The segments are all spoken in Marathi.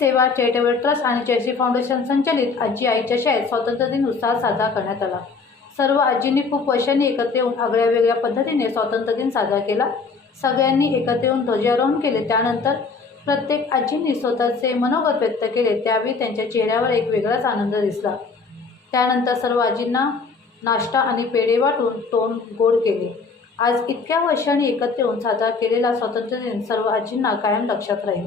सेवा चॅरिटेबल ट्रस्ट आणि जयश्री फाउंडेशन संचलित आजी आईच्या शाळेत स्वातंत्र्य दिन उत्साहात साजरा करण्यात आला. सर्व आजींनी खूप वर्षांनी एकत्र येऊन आगळ्या वेगळ्या पद्धतीने स्वातंत्र्य दिन साजरा केला. सगळ्यांनी एकत्र येऊन ध्वजारोहण केले. त्यानंतर प्रत्येक आजींनी स्वतःचे मनोगत व्यक्त केले. त्यावेळी त्यांच्या चेहऱ्यावर एक वेगळाच आनंद दिसला. त्यानंतर सर्व आजींना नाश्ता आणि पेढे वाटून तोंड गोड केले. आज इतक्या वर्षांनी एकत्र येऊन साजरा केलेला स्वातंत्र्य दिन सर्व आजींना कायम लक्षात राहील.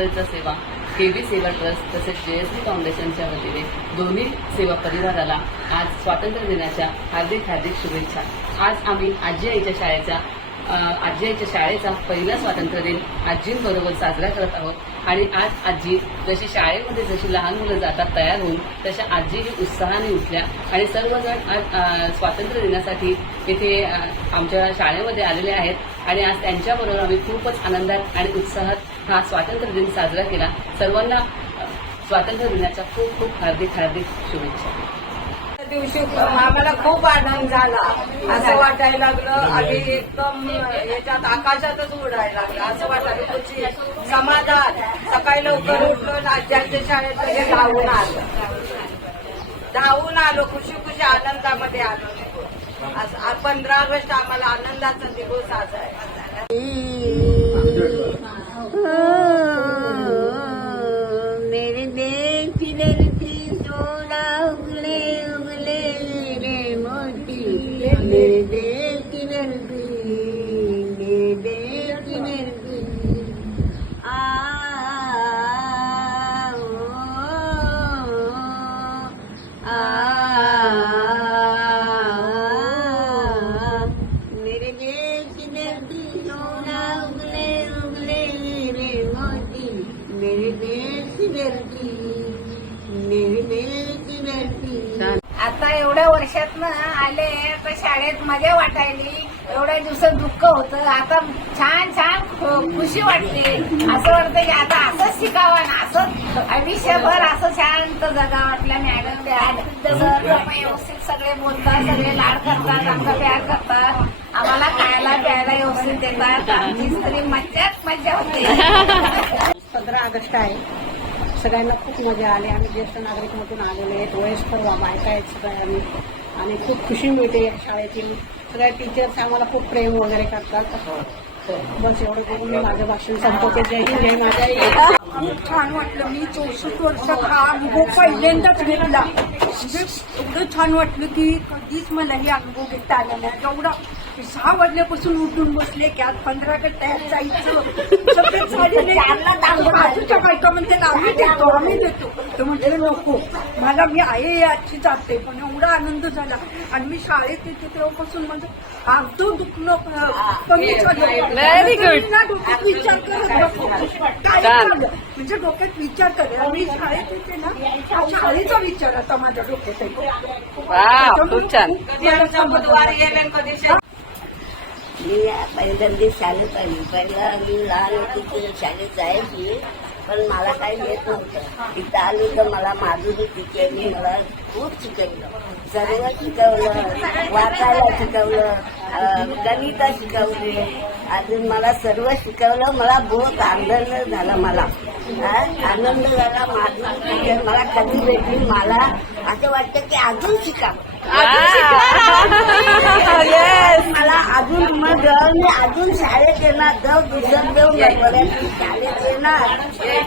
एक सेवा के बी सेवा ट्रस्ट तसेच जेएसबी फाउंडेशनच्या वतीने दोन्ही सेवा परिवाराला आज स्वातंत्र्य दिनाच्या हार्दिक हार्दिक शुभेच्छा. आज आम्ही आजी आईच्या शाळेचा आजी आईच्या शाळेचा पहिला स्वातंत्र्य दिन आजींबरोबर साजरा करत आहोत. आणि आज आजी जशी शाळेमध्ये जशी लहान मुलं जातात तयार होऊन तशा आजीही उत्साहाने उठल्या. आणि सर्वजण आज स्वातंत्र्य दिनासाठी इथे आमच्या शाळेमध्ये आलेले आहेत. आणि आज त्यांच्याबरोबर आम्ही खूपच आनंदात आणि उत्साहात हा स्वातंत्र्य दिन साजरा केला. सर्वांना स्वातंत्र्य दिनाच्या खूप खूप हार्दिक हार्दिक शुभेच्छा. दिवशी आम्हाला खूप आनंद झाला. असं वाटायला लागलं. आणि एकदम याच्यात आकाशातच उडायला लागलं. असं वाटायला तुझी समाधान. सकाळी लवकर उठून आणि शाळेत म्हणजे धावून आलं. धावून आलो खुशी खुशी आनंदामध्ये आलो. पंधरा ऑगस्ट आम्हाला आनंदाचा दिवस आज आहे. आता एवढ्या वर्षात आले तर शाळेत मजा वाटायली एवढ्या दिवसात दुःख होतं. आता छान छान खुशी वाटली. असं वाटतं की आता असंच शिकावं ना असं आयुष्यभर असं शांत जगा वाटल्या मॅडम व्यवस्थित सगळे बोलतात सगळे लाड करतात आमचा प्यार करतात. आम्हाला खायला प्यायला व्यवस्थित देतात. आमची तरी मज्जाच मज्जा होते. पंधरा ऑगस्ट आहे. सगळ्यांना खूप मजा आली. आम्ही ज्येष्ठ नागरिकमधून आलेले आहेत. वयस्कर बायका आहेत सगळ्या आम्ही. आणि खूप खुशी मिळते या शाळेतील सगळ्या टीचर्स आम्हाला खूप प्रेम वगैरे करतात. बस एवढं करून मी माझं भाषण संपवते. जय हिंद जय माझ्या खूप छान वाटलं. मी चौसष्ट वर्ष हा अनुभव पहिल्यांदाच घेतला. म्हणजे एवढं छान वाटलं की कधीच मला हे अनुभव घेता आला नाही. जेवढा सहा वाजल्यापासून उठून बसले की आज पंधरा तयार जायचं. बाजूच्या बायका म्हणते आम्ही देतो आम्ही देतो. तर म्हटलं नको. मला मी आहे याची जाते. पण एवढा आनंद झाला. आणि मी शाळेत येते तेव्हापासून माझं अर्धं दुखणं कमी झालं. विचार करत? म्हणजे डोक्यात विचार करेल आणि शाळेत येते ना हा शाळेचा विचार आता माझ्या डोक्यात मी पहिल्यांदा शाळेत आली. पहिला मी लहान होती ते शाळेत जायची. पण मला काही येत नव्हतं. इथं आलो तर मला माधुरी टीचरनी मला खूप शिकवलं. सर्व शिकवलं वाचायला शिकवलं गणित शिकवले. अजून मला सर्व शिकवलं मला बहुत आनंद झाला मला? आनंद झाला टीचर मला कधी भेटली मला असं वाटतं की अजून शिका. मला अजून मग मी अजून शाळेत येणार जाऊ दुसरं देऊ शाळेत येणार.